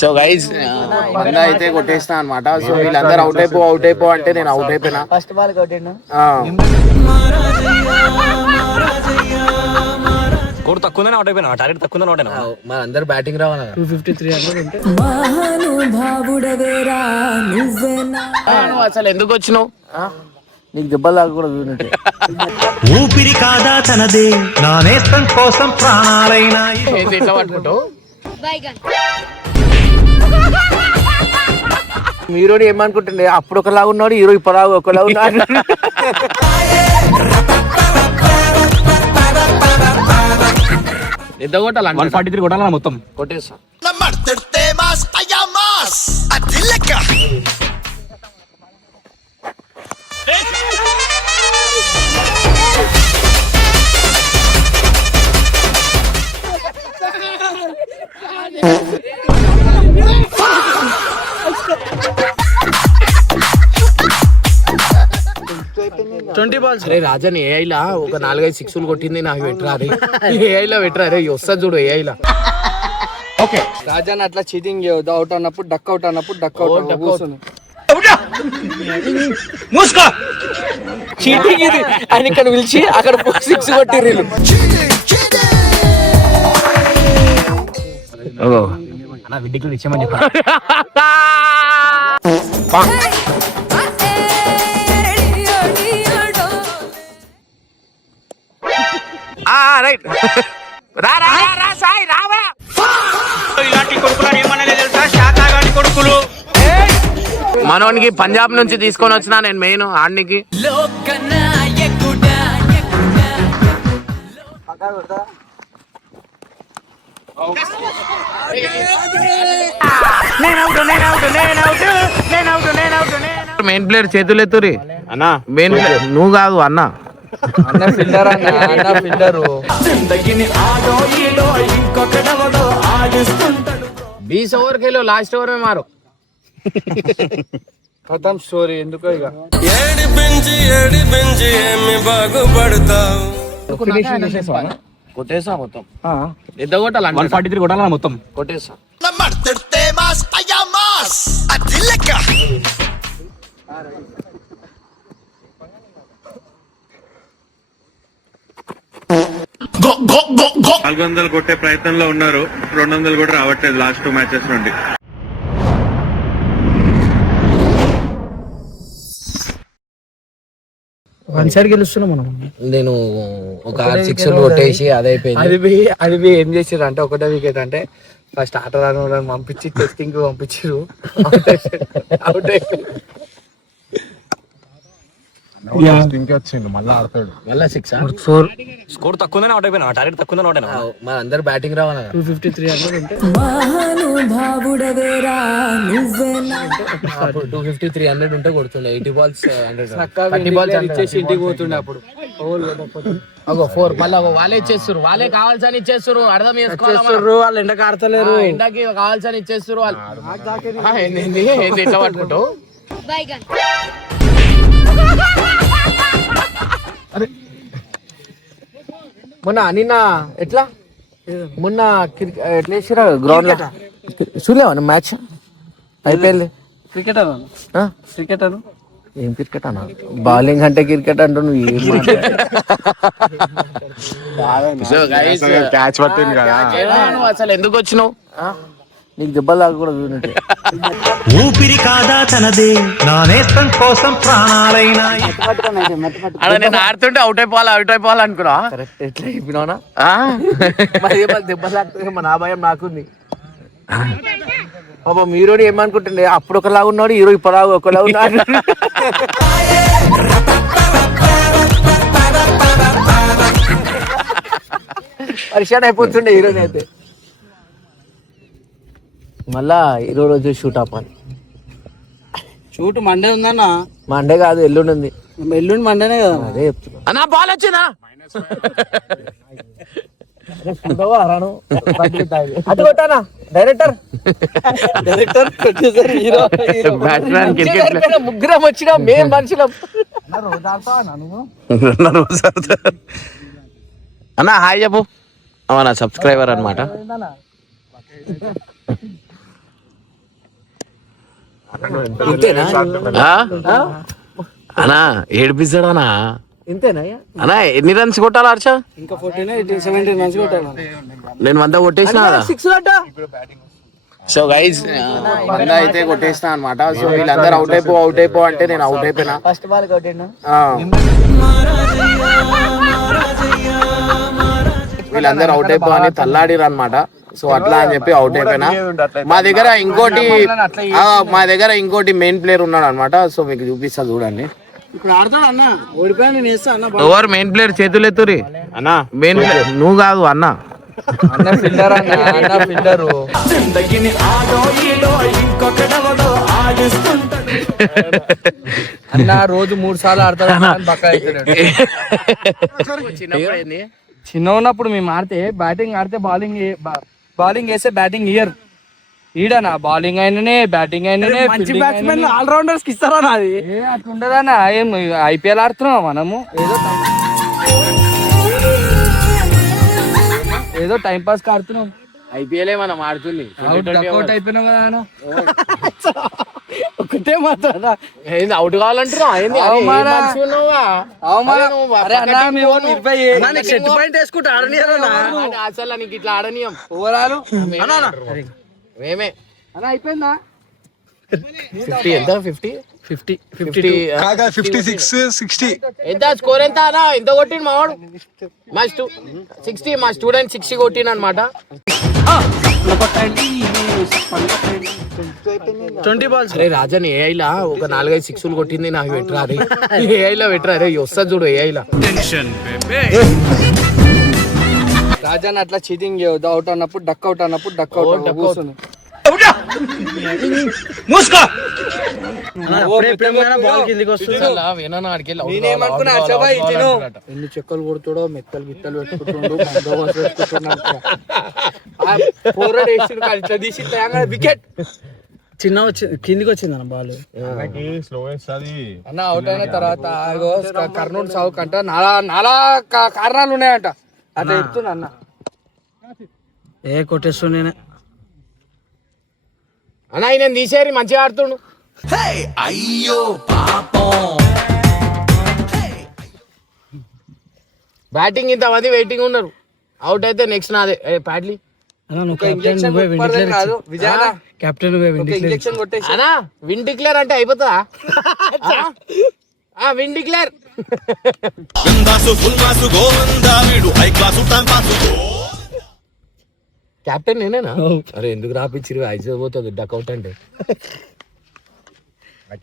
So guys మంద అయితే కొట్టేస్తా అనమాట. సో వీళ్ళందరూ అవుట్ అయిపో అంటే నేను అవుట్ అయిపోయినా. ఫస్ట్ బాల్ కొట్టిండు. కోడ్ తక్కువ అవుట్ అయిపోయినా, టార్గెట్ తక్కువ అవుట్ అయినా. మన అందరు బ్యాటింగ్ రావాలి. 253 అంటే అసలు ఎందుకు వచ్చినావు? నీకు దెబ్బలు తాగకూడదు. ఊపిరి కాదా తనదే నా నేస్తం కోసం ప్రాణాలైనా ఎట్లా పట్టుకుంటావు? మీరు ఏమనుకుంటుండే, అప్పుడు ఒకలాగా ఉన్నాడు, హీరో ఇప్పుడు ఒకలా ఉన్నాడు. ఎంత కొట్టాలి? 143 కొట్టాలన్నా మొత్తం. కొట్టేస్తా. 20 balls. అరే రాజన్ ఏఐలా ఒక 4-5 సిక్స్లు కొట్టింది. నాకు పెట్టరాది ఏఐలా పెట్టరారే. వస్తుంది చూడు ఏఐలా. ఓకే రాజాన్ అట్లా చీటింగ్ చేయవద్దు. అవుట్ అన్నప్పుడు డక్ అవుట్ అన్నప్పుడు డక్ అవుట్ కూర్చొని చీటింగ్ ఇది. ఆయన ఇక్కడ పిలిచి అక్కడ 6 కొట్టిర్రు వీళ్ళు. అన్న విడ్డీకి ఇచ్చామని చెప్పా. రైట్ రా సాయి రావా. ఇలాంటి కొడుకులు ఏమన్నా తెలుసా? శాఖాగాడి కొడుకులు. మనోనికి పంజాబ్ నుంచి తీసుకొని వచ్చినా నేను మెయిన్ ఆడికి. మెయిన్ ప్లేయర్ చేతులు ఎత్తురి అన్నా. మెయిన్ ప్లేయర్ నువ్వు కాదు అన్న. ఫిల్డర్ అన్న ఫిల్డరు. 20 ఓవర్ खेलो, लास्ट ओवर में मारो. ఖతం స్టోరీ. ఎందుకో ఇక కొట్టేసా మొత్తం. ఎంత కొట్టాలి? 143 కొట్టాలన్నా మొత్తం. కొట్టేసా. నాలుగు 400 కొట్టే ప్రయత్నంలో ఉన్నారు. 200 కూడా రావట్లేదు లాస్ట్ 2 మ్యాచెస్ నుండి. వన్ సైడ్ గెలుస్తున్నాం మనం. నేను ఒక 6 సిక్స్లు కొట్టేసి అదైపోయింది. అది ఏం చేసారు అంటే, ఒకటే వికెట్ అంటే ఫస్ట్ ఆట రాని పంపించి టెస్టింగ్ పంపించారు. అవుట్ అయిపోయింది. మళ్ళా 6 4 స్కోర్ తక్కువ అవుట్ అయిపోయినా, టార్గెట్ తక్కువ అవుట్ అయినా. మన అందరు బ్యాటింగ్ రావాలి. 253 అంటే 253 ఉంటే కొడుతుండే. 80 balls 100. 30 balls ఇచ్చేసి ఇంటికి పోతుండే అప్పుడు. 4 మళ్ళీ వాళ్ళే ఇచ్చేస్తారు. వాళ్ళే కావాల్సని ఇచ్చేస్తారు. అర్థం చేసుకోవాలి. వాళ్ళు ఎండకు ఆడతలేరు. ఎండకి కావాల్సని ఇచ్చేస్తారు వాళ్ళు. ఎట్లా పట్టుకుంటావు? నిన్న ఎట్లా మొన్న ఎట్లా గ్రౌండ్ లో చూడలేవా మ్యాచ్? అయిపోయింది. క్రికెటర్ ఏం క్రికెట్ అన్న? బౌలింగ్ అంటే క్రికెట్ అంటూ నువ్వు ఏం క్యాచ్ పట్టింది కదా. అసలు ఎందుకు వచ్చినావు? నీకు దెబ్బలు తాగకూడదు. ఊపిరి కాదా తనదే నా నేస్తం కోసం ప్రాణాలైనా నేను ఆడుతుంటే అవుట్ అయిపోవాలి అనుకున్నా. కరెక్ట్. ఎట్లా చెప్పినావునా? దెబ్బలు తాకుతుంది. మా నా భయం నాకుంది. బాబా మీరు ఏమనుకుంటుండే, అప్పుడు ఒకలాగా ఉన్నాడు, హీరో ఇప్పుడు ఒకలా ఉన్నాడు. పరిశాన్ అయిపోతుండే హీరోని అయితే. మళ్ళా హీరో రోజు షూట్ ఆపాలి. షూట్ మండే ఉందన్నా. మండే కాదు, ఎల్లుండి ఉంది. ఎల్లుండి మండేనే కదా. అదే చెప్తున్నా. అన్నా బాల్ వచ్చిందా? అటు కొట్టానా డైరెక్టర్ హీరో ముగ్గురం వచ్చినా మేం మనుషులం. అన్నా హాయ్ చెప్పు. నా సబ్స్క్రైబర్ అనమాట. అన్నా ఏడిపిస్తాడు అన్నా. ఇంతేనా? అన్నా ఎన్ని రన్స్ కొట్టాలి హర్ష? ఇంకా 14 17 రన్స్ కొట్టాను. నేను 100 కొట్టేసిన కదా. 6 అట. సో గైస్ 100 అయితే కొట్టేసిన అనమాట. సో వీళ్ళందరూ అవుట్ అయిపో అంటే నేను అవుట్ అయిపోయినా. ఫస్ట్ బాల్ కొట్టినా. వీళ్ళందరూ అవుట్ అయిపో అని తల్లాడిరు అనమాట. సో అట్లా అని చెప్పి అవుట్ అయిపోయినా. మా దగ్గర ఇంకోటి మెయిన్ ప్లేయర్ ఉన్నాడు అనమాట. సో మీకు చూపిస్తా చూడండి. ఇప్పుడు ఆడతాడు అన్న. ఓడిపోయా నేను వేస్తా అన్న. ఎవరు మెయిన్ ప్లేయర్? చేతులు ఎత్తురి అన్న. మెయిన్ ప్లేయర్ నువ్వు కాదు అన్న. అన్న ఫిల్డర్ అన్న ఫిల్డరు. అన్న రోజు 3 సార్లు ఆడతాడు బక్క అవుతున్నాడు. చిన్న ఉన్నప్పుడు మేము ఆడితే బ్యాటింగ్ ఆడితే బౌలింగ్ వేస్తే బ్యాటింగ్ ఇయర్. ఈడనా బౌలింగ్ అయిననే బ్యాటింగ్ అయిననే. మంచి బ్యాట్స్మెన్ ఆల్ రౌండర్స్ కి ఇస్తారా నాది? అట్లుండదన్నా. ఏం ఐపీఎల్ ఆడుతున్నాం మనము, ఏదో టైం పాస్ కి ఆడుతున్నాం. ఐపీఎల్ మనం ఆడుతుంది. అవుట్ అయిపోయినాం కదా అన్న. ఒకటే మాత్రం అవుట్ కావాలంటున్నా. సెట్ పాయింట్ వేసుకుంటా అసలు నీకు ఇట్లా ఆడనీయం. ఓవరాల్ మేమే అన్న అయిపోయిందా? 50 ఎంత? 50 60 ఎంత స్కోర్ ఎంత అన్నా? ఎంత కొట్టిండు మావాడు? మా 60 మా స్టూడెంట్ 60 కొట్టిండు అనమాట. 20 balls. అరే రాజన్ ఏఐలా ఒక 4-5 సిక్స్లు కొట్టింది నాకు పెట్టరా. అరే ఏఐలా పెట్టరా. అరే వస్తుంది చూడు ఏఐలా. రాజాన్ అట్లా చీటింగ్ చేయవద్దు. అవుట్ అన్నప్పుడు డక్ అవుట్ అన్నప్పుడు డక్ అవుట్ కూర్చొని ఎన్ని చెక్కలు కొడుతాడో, మెత్తలు గిత్తలు పెట్టుకుంటుండో, వికెట్ చిన్న కిందికి వచ్చింది అన్న బాల్. అన్న అవుట్ అయిన తర్వాత కర్నూలు సావుకు అంట నాలా కారణాలు ఉన్నాయంట. అట్లా చెప్తున్నా అన్న. కొట్టేస్తుండే అన్న ఆయన తీసేరి మంచిగా ఆడుతుండు. అయ్యో పాపం. బ్యాటింగ్ ఇంతమంది వెయిటింగ్ ఉన్నారు. అవుట్ అయితే నెక్స్ట్ నాదే. ప్యాడ్లీ ఇంజెక్షన్ కొట్టేసి అన్నా విన్ డిక్లేర్ అంటే అయిపోతుందా? Win declare. కెప్టెన్ నేనేనా? అరే ఎందుకు రాపిచ్చిరు? ఐదు పోతుంది డక్అవుట్ అంటే.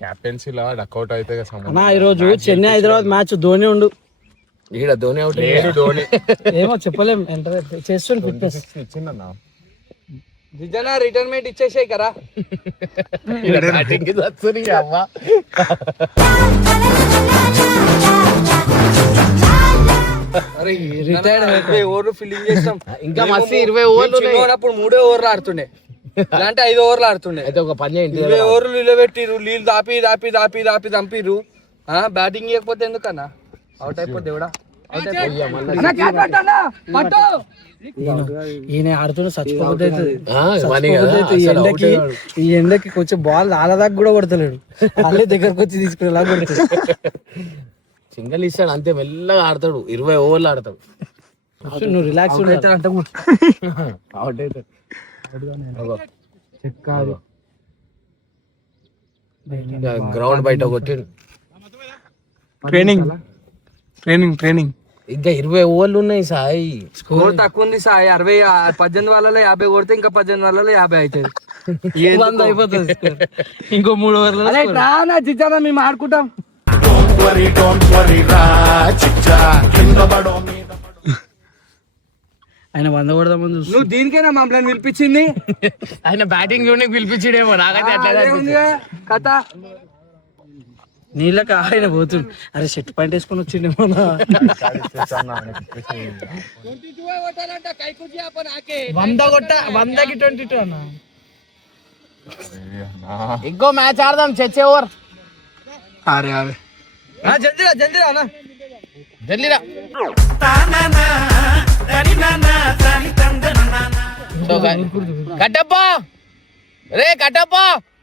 కెప్టెన్సీలో డక్అవుట్ అయితే ఈరోజు చెన్నై హైదరాబాద్ మ్యాచ్ ధోని ఉండు. ఈడ ధోని అవుట్. ధోని ఏమో చెప్పలేం. చేస్తుండు ఫిట్నెస్. ఇచ్చిందన్నా రిటైర్మెంట్ ఇచ్చేసాయి కదా. ఓవర్లు ఫీల్డింగ్ చేస్తాం. ఇంకా మస్తు 20 ఓవర్లు అప్పుడు 3 ఓవర్లు ఆడుతుండే. ఇలాంటి 5 ఓవర్లు ఆడుతుండే. అయితే ఒక పని చేయండి. 20 ఓవర్లు నిలబెట్టిరు. నీళ్ళు దాపి దంపిరు. బ్యాటింగ్ ఇవ్వకపోతే ఎందుకన్నా? అవుట్ అయిపోతే దేవుడా. ఈయన ఆడుతున్న చచ్చిపోతే ఈ ఎండకి కొంచెం బాల్ ఆలదాకా కూడా కొడతలేడు. వాళ్ళే దగ్గరకు వచ్చి తీసుకునేలా కొడతాడు. సింగల్ ఇస్తాడు అంతే. మెల్లగా ఆడతాడు. 20 ఓవర్లు ఆడతాడు. నువ్వు రిలాక్స్ అవుట్ అవుతాడు. గ్రౌండ్ బయట కొట్టిండు. ట్రైనింగ్ ఇంకా 20 ఓవర్లు ఉన్నాయి సాయి. స్కోర్ తక్కువ ఉంది సాయి. 18 వాళ్ళలో 50 కొడితే ఇంకా 18 వాళ్ళలో 50 అవుతుంది. అయిపోతుంది. ఇంకో 3 ఓవర్లు చిచ్చానా మేము ఆడుకుంటాం. ఆయన 100 కొడదామని చూసి నువ్వు దీనికైనా మమ్మల్ని పిలిపించింది. ఆయన బ్యాటింగ్ లోనే పిలిపించాడేమో. నాకైతే కథ నీళ్ళకి ఆయన పోతుంది. అరే షర్ట్ పాయింట్ వేసుకొని వచ్చిండేమో. ఇంకో మ్యాచ్ ఆడదాం. చచ్చే ఓవర్. జల్దీరా. కట్టప్ప రే కట్టప్ప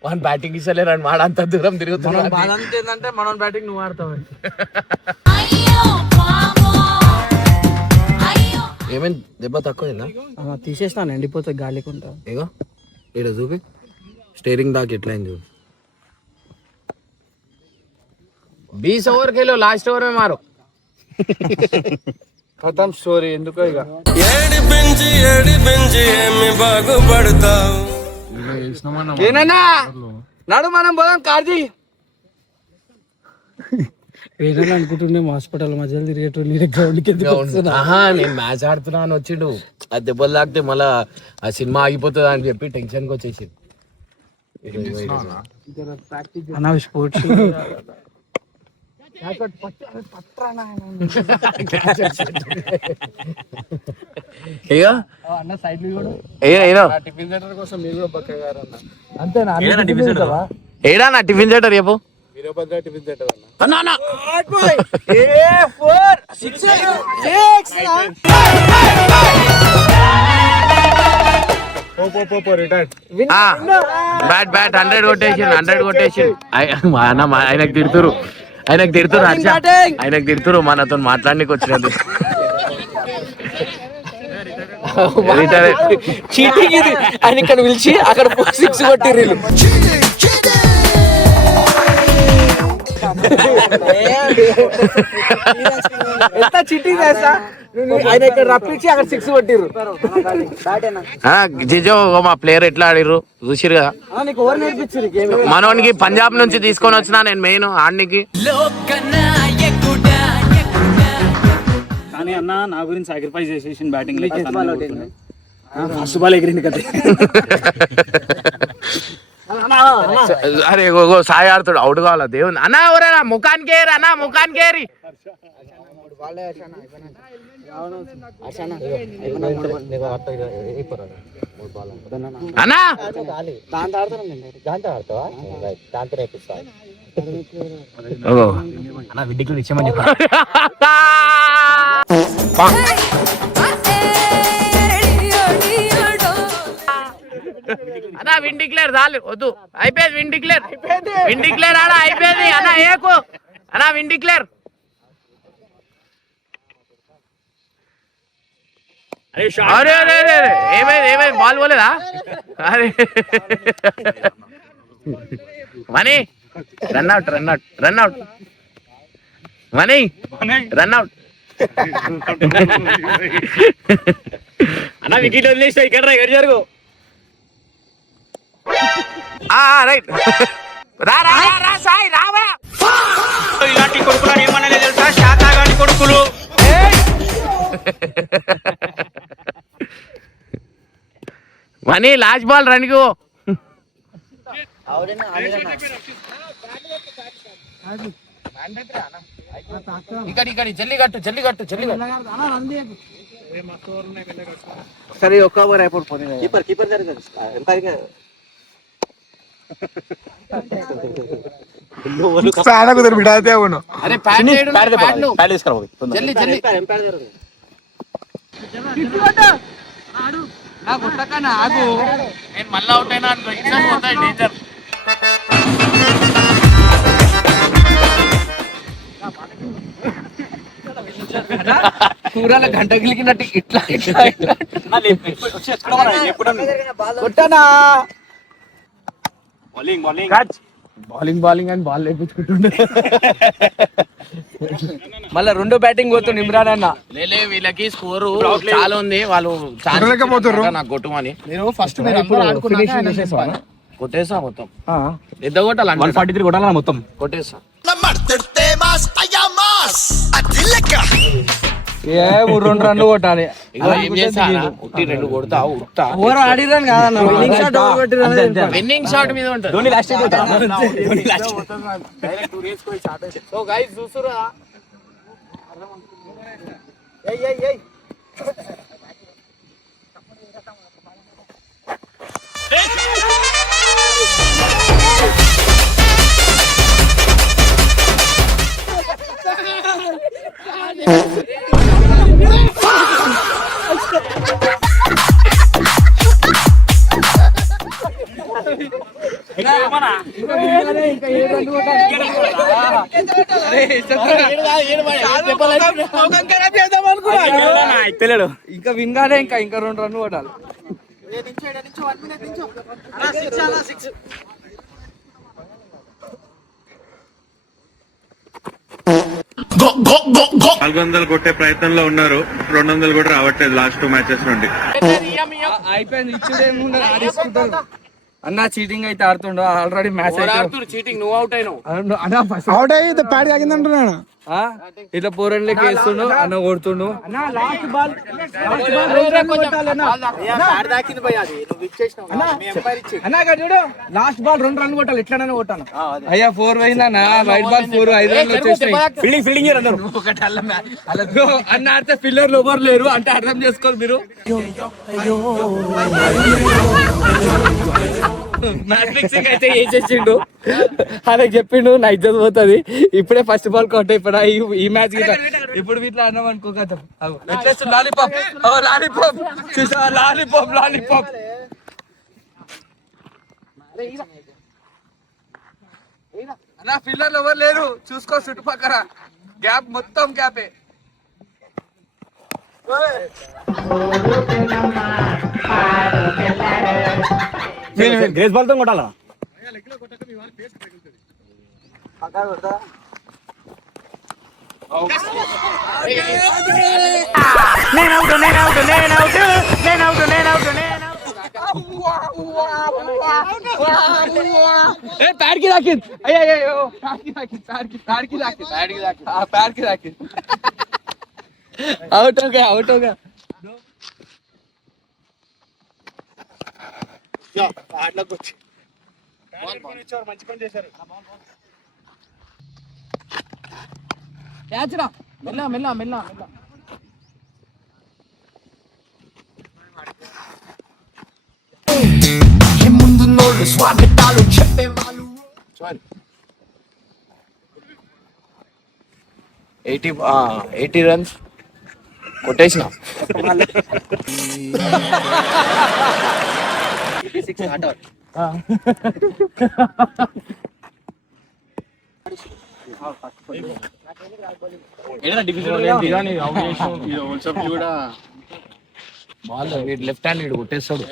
వాన్ బ్యాటింగ్ ఇస్తలేరు అని వాడు అంత దూరం తిరుగుతున్నాడు. బాధ ఏంటంటే మనం బ్యాటింగ్ నువ్వు ఆడతావు. ఏమైంది దెబ్బ తక్కువైందా? తీసేస్తాను ఎండిపోతే గాలికుంటా. ఇగో ఈడ చూపి స్టీరింగ్ దాకా ఎట్లా అయింది చూడు. 20 ఓవర్ కేలో లాస్ట్ ఓవర్ మే మారో ఖతం స్టోరీ ఎందుకో ఇక ఏనన్నా నడు మనం పోదాం కార్తీ. ఏదైనా అనుకుంటుండే హాస్పిటల్ మధ్యలో తిరిగేటోళ్ళు గ్రౌండ్కి నేను మ్యాచ్ ఆడుతున్నా అని వచ్చిండు. అది దెబ్బలు తాకితే మళ్ళా ఆ సినిమా ఆగిపోతుంది అని చెప్పి టెన్షన్కి వచ్చేసింది. అన్న స్పోర్ట్స్ టిఫిన్ సెంటర్ కోసం మీరు కూడా బక్క గారు అన్న. అంతేనా? ఏడా నా టిఫిన్ సెంటర్ చెప్పు. వీరభద్ర టిఫిన్ సెంటర్ అన్న. బ్యాట్ 100 కొట్టేసి ఆయనకు తిడుతురు ఆయనకు తిడుతురు మనతో మాట్లాడడానికి వచ్చినది. చీటింగ్ ఇది. ఆయన ఇక్కడ పిలిచి అక్కడ 6 కొట్టిర్రు. ఎంత చీటింగ్ చేస్తా. ఆయన ఇక్కడ రప్పించి అక్కడ 6 కొట్టిర్రు. జిజో మా ప్లేయర్ ఎట్లా ఆడిర్రు చూసిరు కదా. నీకు ఎవరు నేర్పించారు? మనోనికి పంజాబ్ నుంచి తీసుకొని వచ్చినా నేను మెయిన్ ఆడికి. కానీ అన్న నా గురించి సాక్రిఫైస్ చేసేసి బ్యాటింగ్ ఫస్ట్ బాల్ ఎగిరింది కదా. అరే సాయి ఆడుతాడు అవుట్ కావాలా దేవుని అన్నా. ఎవరైనా ముఖానికి ఏరి అన్నా, ముఖానికి ఏరి అన్నా. విడ్డికి ఇచ్చామని చెప్పి అన్నా విన్ డిక్లేర్ చాలు వద్దు అయిపోయింది. విన్ డిక్లేర్ ఆడ అయిపోయింది అన్నా. ఏకు అన్నా విన్ డిక్లేర్. అరే అరే అరే ఏమైంది బాల్ పోలేదా? అరే మనీ రన్అట్ మనీ రన్అట్. అన్న వికెట్ వదిలేసి ఇక్కడ జరుగు. రైట్ రా సాయి రావా. ఇలాంటి కొడుకులను ఏమన్నా తెలుసా? శాతాగాడి కొడుకులు. మనీ లాస్ట్ బాల్ రన్కి. ఇక్కడ జల్లికట్టు. సరే ఒక్క ఓవర్ అయిపోతుంది. కీపర్ జరగదు. అరే ప్యాడ్ తీసుకురా జల్లి. నేను మళ్ళీ అవుట్ అయినా అనుకో డేంజర్. కూరల గంట గిలికినట్టు ఇట్లా కొట్టానా. బౌలింగ్ అని బాల్ లేపించుకుంటుండే. మళ్ళా రెండో బ్యాటింగ్ పోతుంది ఇమ్రాన్ అన్న. లేలే వీళ్ళకి స్కోరు చాలా ఉంది. వాళ్ళు నాకు కొట్టుమని మీరు ఫస్ట్ కొట్టేసా మొత్తం. ఎంత కొట్టాలి? 143 కొట్టాలన్నా మొత్తం కొట్టేసా. ఏ 2 రన్లు కొట్టాలి. ఏం చేస్తా ఉట్టి 2 కొడతా ఉడతా. ఓవర్ ఆడిరని కాదన్న, విన్నింగ్ షాట్ ఓవర్ కొట్టిరని. విన్నింగ్ షాట్ మీద ఉంటుంది. ధోని లాస్ట్ సో గైస్ చూస్తురా. తెలియడు. ఇంకా వింగానే ఇంకా 2 రన్లు కొట్టాలి. నాలుగు వందలు కొట్టే ప్రయత్నంలో ఉన్నారు. 200 కూడా రావట్లేదు లాస్ట్ 2 మ్యాచెస్ నుండి. అయిపోయింది. ఇచ్చుడేముండదు, ఆడేసుకుంటారు. అన్న చీటింగ్ అయితే ఆడుతుండో ఆల్రెడీ మ్యాచ్ చీటింగ్ నువ్వు అవుట్ అయినావు. అవుట్ అయ్యి ప్యాడ్ తాగిందంటున్నాను. ఇట్లా పోరన్లకి వేస్తుండు, అన్న కొడుతుండు. లాస్ట్ బాల్ చూడు, లాస్ట్ బాల్ 2 రన్లు కొట్టాలి. ఎట్లనైనా కొట్టాను. అయ్యా 4 పోయిందన్న. వైట్ బాల్ 4, 5 రన్లు వచ్చేసినాయి. ఫీల్డింగ్ అందరూ అన్న ఆడితే పిల్లర్లు ఎవరు లేరు అంటే అర్థం చేసుకోరు మీరు. మ్యాచ్ ఫిక్సింగ్ అయితే వేసేసిండు. ఆయనకు చెప్పిండు నా ఇజ్జత్ పోతుంది. ఇప్పుడే ఫస్ట్ బాల్ కౌట్ అయిపోయా ఈ మ్యాచ్. ఇప్పుడు ఇట్లా అన్నాం అనుకో కదా, లాలీపాప్ లాలీపాప్ చూసా, లాలీపాప్ లాలీపాప్. అన్న పిల్లర్లు ఎవరు లేరు, చూసుకో చుట్టుపక్కల గ్యాప్ మొత్తం గ్యాపే. గ్రేస్ బాల్ తో కొట్టాలా? ప్యాడ్కి తాకింది. అయ్యో ప్యాడ్కి తాకింది. Out okay, out okay. మంచి పని చేశారు. మెల్ల మెల్ల మెల్ల మెల్ల. ముందున్నోళ్ళు స్వాగతాలు చెప్పేవాళ్ళు. 80 రన్స్ కొట్టేసిన. Ball left hand కొట్టేస్తాడు.